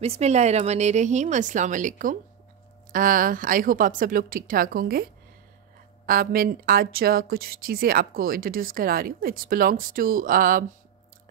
बिस्मिल्लाहिर्रहमानिर्रहीम, अस्सलाम वालेकुम। आई होप आप सब लोग ठीक ठाक होंगे। मैं आज कुछ चीज़ें आपको इंट्रोड्यूस करा रही हूँ। It's belongs to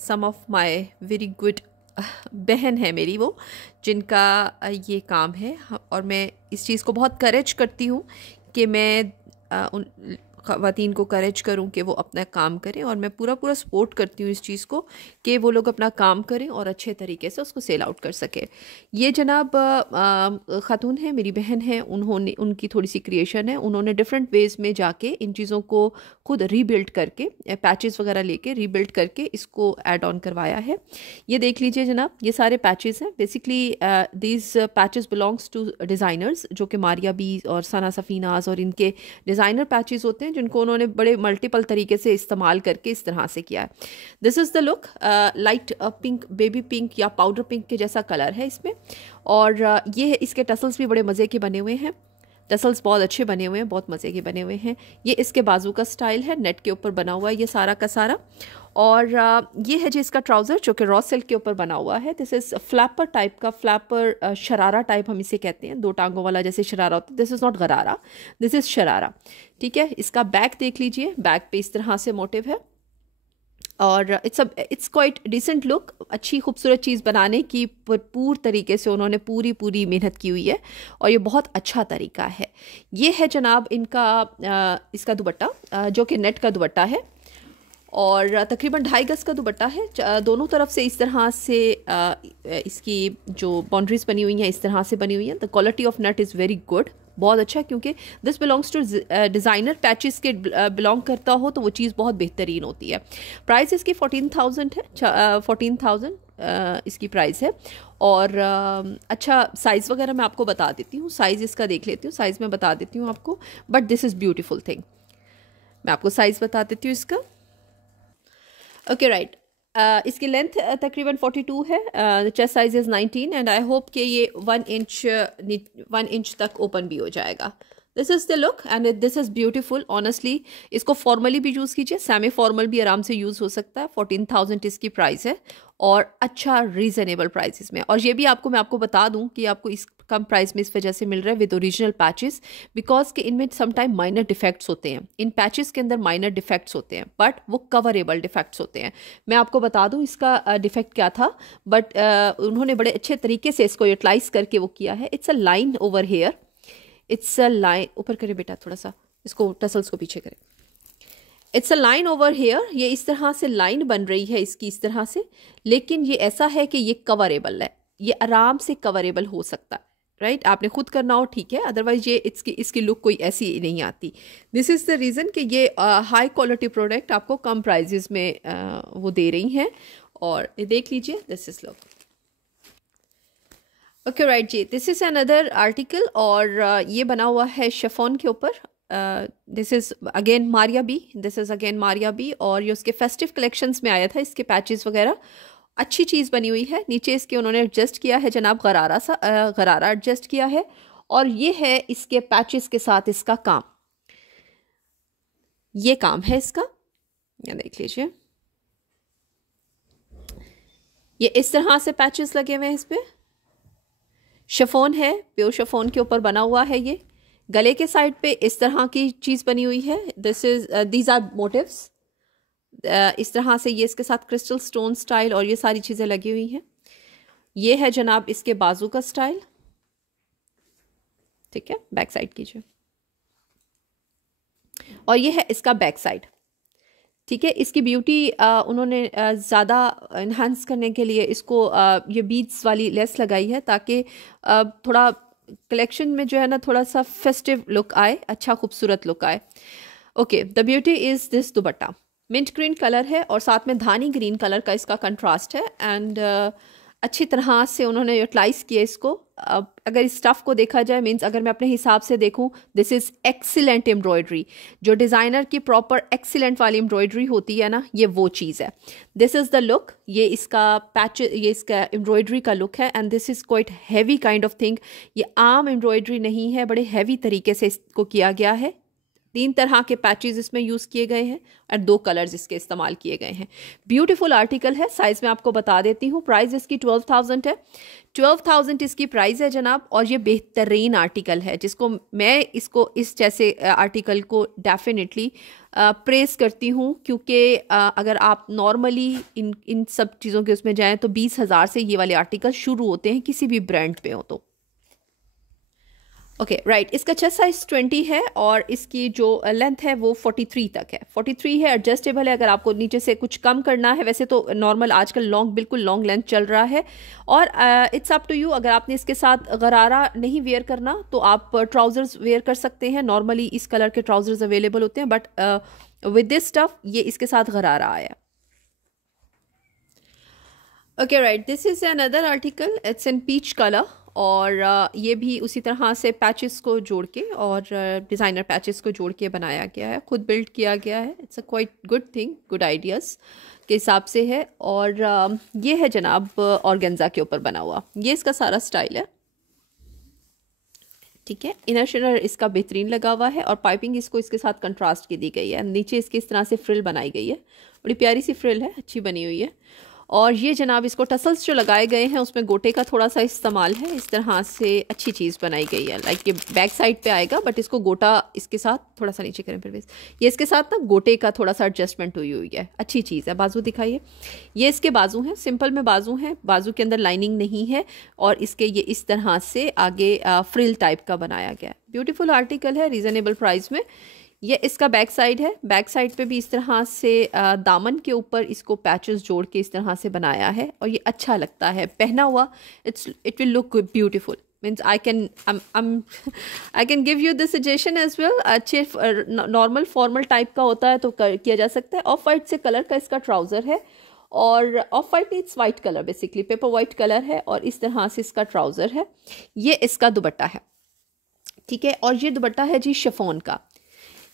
some of my very good बहन है मेरी, वो जिनका ये काम है। और मैं इस चीज़ को बहुत करेज करती हूँ कि मैं उन ख़वातीन को करेज करूं कि वो अपना काम करें, और मैं पूरा सपोर्ट करती हूँ इस चीज़ को कि वो लोग अपना काम करें और अच्छे तरीके से उसको सेल आउट कर सके। ये जनाब ख़ातून है, मेरी बहन है, उनकी थोड़ी सी क्रिएशन है। उन्होंने डिफरेंट वेज़ में जाके इन चीज़ों को खुद रीबिल्ड करके, पैचेस वगैरह लेके रीबिल्ड करके इसको ऐड ऑन करवाया है। ये देख लीजिए जनाब, ये सारे पैचेस हैं। Basically these patches belongs to designers, जो कि मारिया बी और सना सफ़ीनाज और इनके डिज़ाइनर पैचेस होते हैं, जिनको उन्होंने बड़े मल्टीपल तरीके से इस्तेमाल करके इस तरह से किया है। This is the look. Light pink, baby pink या पाउडर पिंक के जैसा कलर है इसमें। और ये इसके टसल्स भी बड़े मज़े के बने हुए हैं। टसल्स बहुत अच्छे बने हुए हैं, बहुत मज़े के बने हुए हैं। ये इसके बाजू का स्टाइल है, नेट के ऊपर बना हुआ है ये सारा का सारा। और ये है जी इसका ट्राउज़र, जो कि रॉ सिल्क के ऊपर बना हुआ है। दिस इज़ फ्लैपर टाइप का, फ्लैपर शरारा टाइप हम इसे कहते हैं, दो टांगों वाला जैसे शरारा होता है। दिस इज़ नॉट गरारा, दिस इज़ शरारा। ठीक है, इसका बैक देख लीजिए, बैक पे इस तरह से मोटिव है। और इट्स क्वाइट डिसेंट लुक। अच्छी खूबसूरत चीज़ बनाने की भरपूर तरीके से उन्होंने पूरी मेहनत की हुई है, और ये बहुत अच्छा तरीका है। ये है जनाब इनका इसका दुपट्टा, जो कि नेट का दुपट्टा है, और तकरीबन 2.5 गज का दुपट्टा है। दोनों तरफ से इस तरह से इसकी जो बाउंड्रीज बनी हुई हैं इस तरह से बनी हुई हैं। The quality of net is very good, बहुत अच्छा, क्योंकि this belongs to designer patches के बिलोंग करता हो तो वो चीज़ बहुत बेहतरीन होती है। प्राइस इसकी 14,000 है, 14,000 इसकी प्राइस है। और अच्छा साइज़ वगैरह मैं आपको बता देती हूँ, साइज़ इसका देख लेती हूँ, साइज़ मैं बता देती हूँ आपको। But this is beautiful thing. मैं आपको साइज़ बता देती हूँ इसका। ओके राइट, इसकी लेंथ तकरीबन 42 है, chest size is 19, and I hope कि ये 1 इंच तक ओपन भी हो जाएगा। This is the look and this is beautiful. Honestly इसको फॉर्मली भी यूज़ कीजिए, सेमी फॉर्मल भी आराम से यूज़ हो सकता है। 14,000 इसकी प्राइस है, और अच्छा रीज़नेबल प्राइस इसमें। और ये भी मैं आपको बता दूं कि आपको इस कम प्राइस में इस वजह से मिल रहा है विद ओरिजिनल पैचेस, बिकॉज कि इनमें समटाइम माइनर डिफेक्ट्स होते हैं। इन पैचेस के अंदर माइनर डिफेक्ट्स होते हैं, बट वो कवरेबल डिफेक्ट्स होते हैं। मैं आपको बता दूं इसका डिफेक्ट क्या था, बट उन्होंने बड़े अच्छे तरीके से इसको यूटिलाइज करके वो किया है। It's a line over here, it's a line, ऊपर करे बेटा थोड़ा सा, इसको टसल्स को पीछे करें। It's a line over here, ये इस तरह से लाइन बन रही है इसकी इस तरह से, लेकिन ये ऐसा है कि ये कवरेबल है, ये आराम से कवरेबल हो सकता है। राइट, आपने खुद करना हो ठीक है, अदरवाइज ये इसकी लुक कोई ऐसी नहीं आती। दिस इज़ द रीज़न कि ये हाई क्वालिटी प्रोडक्ट आपको कम प्राइजेस में वो दे रही हैं। और ये देख लीजिए, this is look. Okay right जी, दिस इज़ अनदर आर्टिकल, और ये बना हुआ है शिफॉन के ऊपर। This is again Maria B, this is again Maria B, और ये उसके फेस्टिव कलेक्शंस में आया था, इसके पैचेस वगैरह। अच्छी चीज़ बनी हुई है। नीचे इसके उन्होंने एडजस्ट किया है जनाब, गरारा एडजस्ट किया है। और ये है इसके पैचेस के साथ इसका काम, ये काम है इसका, ये देख लीजिए। ये इस तरह से पैचेस लगे हुए हैं इस पर। शिफॉन है, प्योर शिफॉन के ऊपर बना हुआ है ये। गले के साइड पे इस तरह की चीज़ बनी हुई है। These are motifs. इस तरह से ये इसके साथ क्रिस्टल स्टोन स्टाइल और ये सारी चीज़ें लगी हुई हैं। ये है जनाब इसके बाजू का स्टाइल। ठीक है, बैक साइड कीजिए, और ये है इसका बैक साइड। ठीक है, इसकी ब्यूटी उन्होंने ज़्यादा इन्हांस करने के लिए इसको ये बीड्स वाली लेस लगाई है, ताकि थोड़ा कलेक्शन में जो है ना थोड़ा सा फेस्टिव लुक आए, अच्छा खूबसूरत लुक आए। Okay, the beauty is this dupatta. Mint green colour है और साथ में धानी ग्रीन कलर का इसका कंट्रास्ट है, एंड अच्छी तरह से उन्होंने यूटिलाइज किया इसको। अगर इस स्टफ़ को देखा जाए, मीन्स अगर मैं अपने हिसाब से देखूं, दिस इज़ एक्सीलेंट एम्ब्रॉयडरी। जो डिज़ाइनर की प्रॉपर एक्सीलेंट वाली एम्ब्रॉयडरी होती है ना, ये वो चीज़ है। दिस इज़ द लुक, ये इसका पैच, ये इसका एम्ब्रॉयडरी का लुक है, and this is quite heavy kind of thing. ये आम एम्ब्रॉयडरी नहीं है, बड़े हैवी तरीके से इसको किया गया है। 3 तरह के पैचेस इसमें यूज़ किए गए हैं और 2 कलर्स इसके इस्तेमाल किए गए हैं। ब्यूटीफुल आर्टिकल है। साइज़ में आपको बता देती हूँ। प्राइस इसकी 12,000 है। 12,000 इसकी प्राइस है जनाब। और ये बेहतरीन आर्टिकल है जिसको मैं इस जैसे आर्टिकल को डेफिनेटली प्रेस करती हूँ, क्योंकि अगर आप नॉर्मली इन सब चीज़ों के उसमें जाएँ तो 20,000 से ये वाले आर्टिकल शुरू होते हैं किसी भी ब्रांड पे हो तो। ओके राइट, इसका चेस्ट साइज 20 है और इसकी जो लेंथ है वो 43 तक है। 43 है, एडजस्टेबल है। अगर आपको नीचे से कुछ कम करना है, वैसे तो नॉर्मल आजकल लॉन्ग, बिल्कुल लॉन्ग लेंथ चल रहा है। और इट्स अप टू यू, अगर आपने इसके साथ गरारा नहीं वेयर करना तो आप ट्राउजर्स वेयर कर सकते हैं। नॉर्मली इस कलर के ट्राउजर्स अवेलेबल होते हैं, बट विद दिस स्टफ ये इसके साथ गरारा आया। Okay right, this is another article, it's in peach colour. और ये भी उसी तरह से पैचेस को जोड़ के और डिज़ाइनर पैचेस को जोड़ के बनाया गया है, खुद बिल्ड किया गया है। It's a quite good thing, good ideas के हिसाब से है। और ये है जनाब ऑर्गेन्जा के ऊपर बना हुआ, ये इसका सारा स्टाइल है। ठीक है, इनर शिनर इसका बेहतरीन लगा हुआ है और पाइपिंग इसको इसके साथ कंट्रास्ट की दी गई है। नीचे इसके इस तरह से फ्रिल बनाई गई है, बड़ी प्यारी सी फ्रिल है, अच्छी बनी हुई है। और ये जनाब इसको टसल्स जो लगाए गए हैं उसमें गोटे का थोड़ा सा इस्तेमाल है। इस तरह से अच्छी चीज़ बनाई गई है। लाइक ये बैक साइड पे आएगा, बट इसको गोटा इसके साथ थोड़ा सा नीचे करें फिर ये इसके साथ ना गोटे का थोड़ा सा एडजस्टमेंट हुई है, अच्छी चीज़ है। बाजू दिखाइए, ये इसके बाजू हैं, सिंपल में बाजू हैं, बाजू के अंदर लाइनिंग नहीं है। और इसके ये इस तरह से आगे फ्रिल टाइप का बनाया गया है। ब्यूटीफुल आर्टिकल है, रीज़नेबल प्राइस में। ये इसका बैक साइड है। बैक साइड पे भी इस तरह से दामन के ऊपर इसको पैचेस जोड़ के इस तरह से बनाया है और ये अच्छा लगता है पहना हुआ। It will look beautiful. Means I can give you this suggestion as well. अच्छे नॉर्मल फॉर्मल टाइप का होता है तो किया जा सकता है। ऑफ वाइट से कलर का इसका ट्राउज़र है और of white it's white colour, basically paper white colour है। और इस तरह से इसका ट्राउज़र है। ये इसका दुपट्टा है, ठीक है। और ये दुपट्टा है जी शिफॉन का,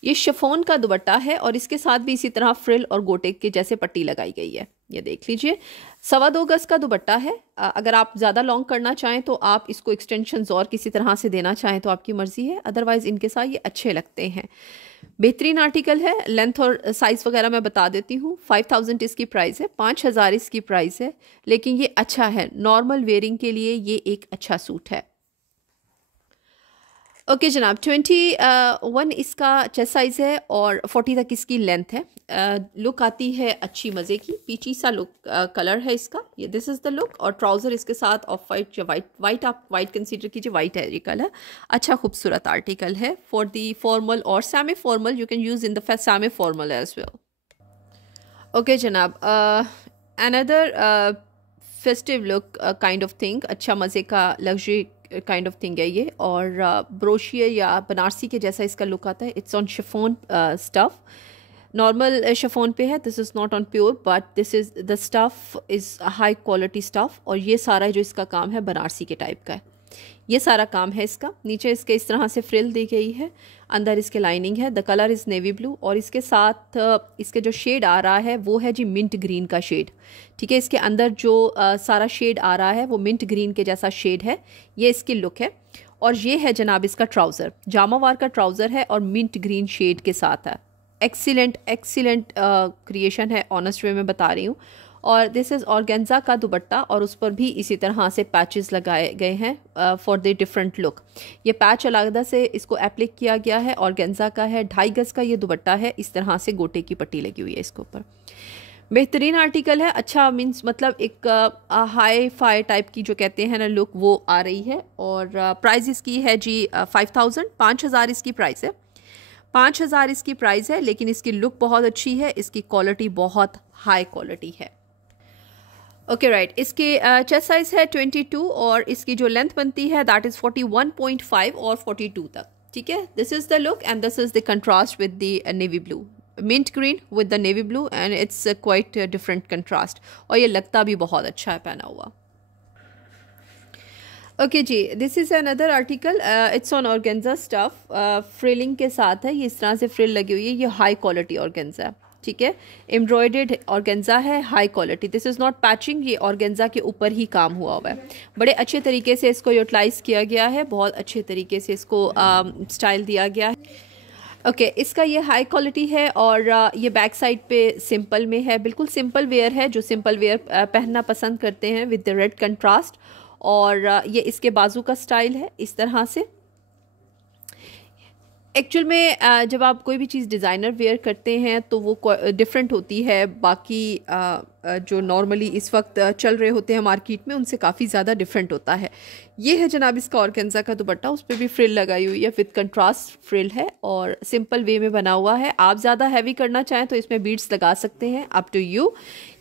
ये शिफॉन का दुपट्टा है और इसके साथ भी इसी तरह फ्रिल और गोटे के जैसे पट्टी लगाई गई है। ये देख लीजिए, 2.25 गज का दुपट्टा है। अगर आप ज़्यादा लॉन्ग करना चाहें तो आप इसको एक्सटेंशंस और किसी तरह से देना चाहें तो आपकी मर्ज़ी है, अदरवाइज़ इनके साथ ये अच्छे लगते हैं। बेहतरीन आर्टिकल है। लेंथ और साइज़ वगैरह मैं बता देती हूँ। 5,000 इसकी प्राइस है, 5,000 इसकी प्राइस है। लेकिन ये अच्छा है, नॉर्मल वेयरिंग के लिए ये एक अच्छा सूट है। ओके जनाब, 21 इसका चेस्ट साइज़ है और 40 तक इसकी लेंथ है। लुक आती है अच्छी मज़े की, पीची सा लुक कलर है इसका। ये दिस इज़ द लुक। और ट्राउज़र इसके साथ ऑफ वाइट या वाइट आप वाइट कंसीडर कीजिए, वाइट है ये कलर। अच्छा खूबसूरत आर्टिकल है फॉर दी फॉर्मल और semi formal. You can use in the semi formal as well. Okay जनाब, another festive look kind of thing, अच्छा मज़े का लग्जरी काइंड ऑफ थिंग है ये। और ब्रोशिया या बनारसी के जैसा इसका लुक आता है। It's on chiffon stuff, normal chiffon पे है। This is not on pure, but this is the stuff is high quality stuff. और ये सारा जो इसका काम है बनारसी के टाइप का है, ये सारा काम है इसका। नीचे इसके इस तरह से फ्रिल दी गई है, अंदर इसके लाइनिंग है। The colour is navy blue और इसके साथ इसके जो शेड आ रहा है वो है जी मिंट ग्रीन का शेड, ठीक है। इसके अंदर जो सारा शेड आ रहा है वो मिंट ग्रीन के जैसा शेड है। ये इसकी लुक है। और ये है जनाब इसका ट्राउज़र, जामावार का ट्राउज़र है और मिंट ग्रीन शेड के साथ है। एक्सीलेंट क्रिएशन है, ऑनेस्ट वे में बता रही हूँ। और दिस इज़ ऑर्गेन्जा का दुपट्टा और उस पर भी इसी तरह से पैचेस लगाए गए हैं फॉर द डिफरेंट लुक। ये पैच अलग से इसको एप्लिक किया गया है। ऑर्गेन्जा का है, 2.5 गज का ये दुपट्टा है। इस तरह से गोटे की पट्टी लगी हुई है इसके ऊपर। बेहतरीन आर्टिकल है। अच्छा मीन्स मतलब एक हाई फाई टाइप की जो कहते हैं ना लुक, वो आ रही है। और प्राइस इसकी है जी 5,000 इसकी प्राइस है। 5,000 इसकी प्राइस है, लेकिन इसकी लुक बहुत अच्छी है, इसकी क्वालिटी बहुत हाई क्वालिटी है। ओके राइट, इसके चेस्ट साइज है 22 और इसकी जो लेंथ बनती है दैट इज़ 41.5 और 42 तक, ठीक है। This is the look and this is the contrast with the navy blue, mint green with the navy blue and it's quite different contrast. और ये लगता भी बहुत अच्छा है पहना हुआ। ओके जी, this is another article, it's on organza stuff, frilling के साथ है। ये इस तरह से फ्रिल लगी हुई है। ये हाई क्वालिटी ऑर्गेन्जा है, ठीक है। एम्ब्रॉयडर्ड ऑर्गेन्जा है, high quality. This is not patching, ये ऑर्गेन्जा के ऊपर ही काम हुआ हुआ है। बड़े अच्छे तरीके से इसको यूटिलाइज़ किया गया है, बहुत अच्छे तरीके से इसको स्टाइल दिया गया है। ओके इसका ये हाई क्वालिटी है और ये बैक साइड पे सिंपल में है, बिल्कुल सिंपल वेयर है, जो सिंपल वेयर पहनना पसंद करते हैं विद द रेड कंट्रास्ट। और ये इसके बाजू का स्टाइल है इस तरह से। एक्चुअल में जब आप कोई भी चीज़ डिज़ाइनर वेयर करते हैं तो वो डिफरेंट होती है बाकी जो नॉर्मली इस वक्त चल रहे होते हैं मार्केट में उनसे काफ़ी ज़्यादा डिफरेंट होता है। ये है जनाब इसका ऑर्गेन्जा का दुपट्टा, उस पर भी फ्रिल लगाई हुई है, विद कंट्रास्ट फ्रिल है और सिंपल वे में बना हुआ है। आप ज़्यादा हैवी करना चाहें तो इसमें बीड्स लगा सकते हैं, अप टू यू।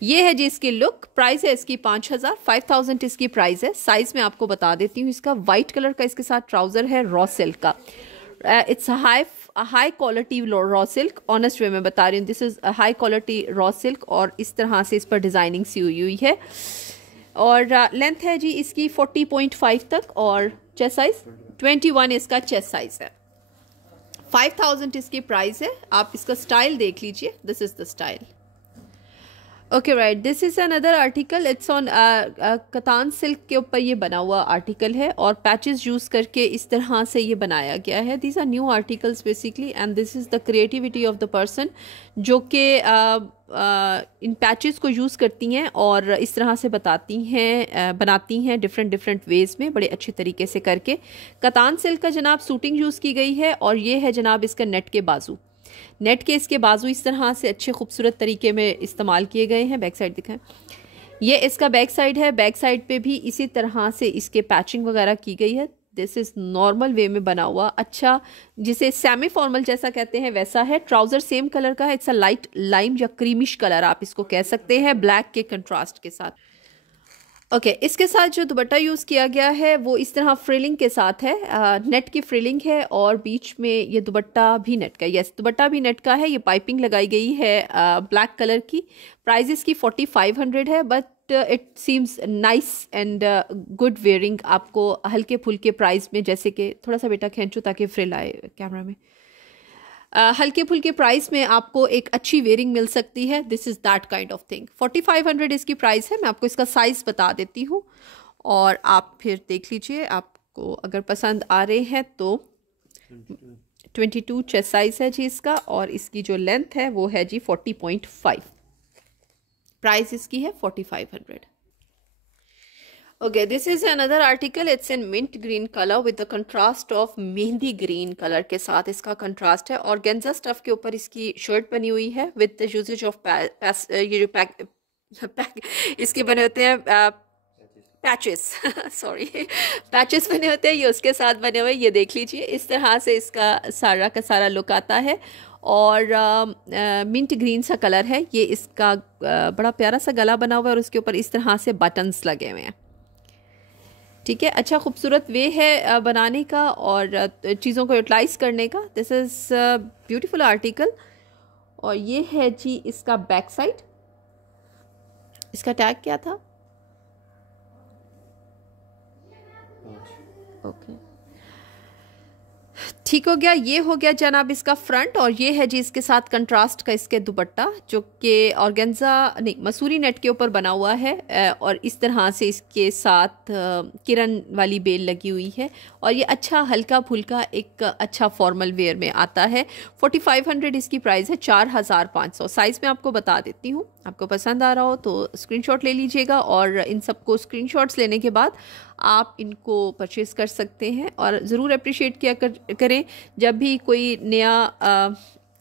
ये है जी इसकी लुक। प्राइस है इसकी 5000 इसकी प्राइस है। साइज़ में आपको बता देती हूँ, इसका वाइट कलर का इसके साथ ट्राउज़र है रॉ सिल्क का। It's high quality raw silk, honest way में बता रही हूँ, this is high quality raw silk और इस तरह से इस पर डिज़ाइनिंग सी हुई है। और लेंथ है जी इसकी 40.5 तक और चेस्ट साइज 21 इसका चेस्ट साइज है। 5000 इसकी प्राइस है। आप इसका स्टाइल देख लीजिए, this is the style. Okay right, this is another article, it's on katan silk के ऊपर ये बना हुआ आर्टिकल है और पैचेस यूज़ करके इस तरह से ये बनाया गया है। These are new articles basically and this is the creativity of the person जो कि इन पैचेस को यूज़ करती हैं और इस तरह से बनाती हैं डिफरेंट वेज़ में, बड़े अच्छे तरीके से करके। कतान सिल्क का जनाब सूटिंग यूज़ की गई है और ये है जनाब इसका नेट के बाजू। नेट के इसके बाजू इस तरह से अच्छे खूबसूरत तरीके में इस्तेमाल किए गए हैं। बैक साइड दिखाएं, ये इसका बैक साइड है। बैक साइड पे भी इसी तरह से इसके पैचिंग वगैरह की गई है। दिस इज़ नॉर्मल वे में बना हुआ, अच्छा जिसे सेमी फॉर्मल जैसा कहते हैं वैसा है। ट्राउज़र सेम कलर का है, इट्स अ लाइट लाइम या क्रीमिश कलर आप इसको कह सकते हैं, ब्लैक के कंट्रास्ट के साथ। ओके इसके साथ जो दुपट्टा यूज़ किया गया है वो इस तरह फ्रिलिंग के साथ है, नेट की फ्रिलिंग है और बीच में ये दुपट्टा भी नेट का, यस दुपट्टा भी नेट का है। ये पाइपिंग लगाई गई है ब्लैक कलर की। प्राइस इसकी 4500 है, but it seems nice and good wearing. आपको हल्के फुल्के प्राइस में, जैसे कि थोड़ा सा बेटा खींचो ताकि फ्रिल आए कैमरा में, हल्के फुल्के प्राइस में आपको एक अच्छी वेयरिंग मिल सकती है। This is that kind of thing. 4500 इसकी प्राइस है। मैं आपको इसका साइज़ बता देती हूँ और आप फिर देख लीजिए, आपको अगर पसंद आ रहे हैं तो 22 चेस्ट साइज़ है जी इसका और इसकी जो लेंथ है वो है जी 40.5। प्राइस इसकी है 4500। Okay, this is another article. It's in mint green color with the contrast of mehndi green color के साथ इसका contrast है और गेंजा स्टफ के ऊपर इसकी शर्ट बनी हुई है with the usage of ये जो इसके बने होते हैं पैचेस सॉरी पैचेस बने होते हैं, ये उसके साथ बने हुए। ये देख लीजिए इस तरह से इसका सारा का सारा लुक आता है और मिंट ग्रीन सा कलर है। ये इसका बड़ा प्यारा सा गला बना हुआ है और उसके ऊपर इस तरह से बटन्स लगे हुए हैं। ठीक है, अच्छा खूबसूरत वे है बनाने का और चीज़ों को यूटिलाइज करने का। दिस इज़ ब्यूटीफुल आर्टिकल और ये है जी इसका बैक साइड। इसका टैग क्या था? ओके ठीक हो गया। ये हो गया जनाब इसका फ्रंट और ये है जी इसके साथ कंट्रास्ट का इसके दुपट्टा जो कि ऑर्गेन्जा नहीं मसूरी नेट के ऊपर बना हुआ है और इस तरह से इसके साथ किरण वाली बेल लगी हुई है और ये अच्छा हल्का फुल्का एक अच्छा फॉर्मल वेयर में आता है। 4500 इसकी प्राइस है, 4500। साइज़ में आपको बता देती हूँ, आपको पसंद आ रहा हो तो स्क्रीनशॉट ले लीजिएगा और इन सबको स्क्रीनशॉट्स लेने के बाद आप इनको परचेज़ कर सकते हैं और ज़रूर अप्रिशिएट किया करें जब भी कोई नया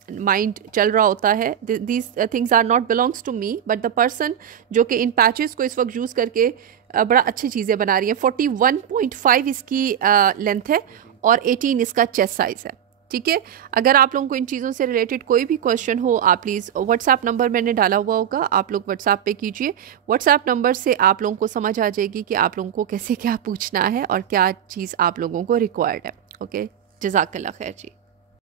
माइंड चल रहा होता है। These things are not belongs to me but the person जो कि इन पैचेस को इस वक्त यूज़ करके बड़ा अच्छी चीज़ें बना रही हैं। 41.5 इसकी लेंथ है और 18 इसका चेस्ट साइज़ है। ठीक है, अगर आप लोगों को इन चीज़ों से रिलेटेड कोई भी क्वेश्चन हो आप प्लीज़ व्हाट्सएप नंबर मैंने डाला हुआ होगा, आप लोग व्हाट्सएप पे कीजिए। व्हाट्सएप नंबर से आप लोगों को समझ आ जाएगी कि आप लोगों को कैसे क्या पूछना है और क्या चीज़ आप लोगों को रिक्वायर्ड है। ओके, जज़ाकल्लाह खैर जी।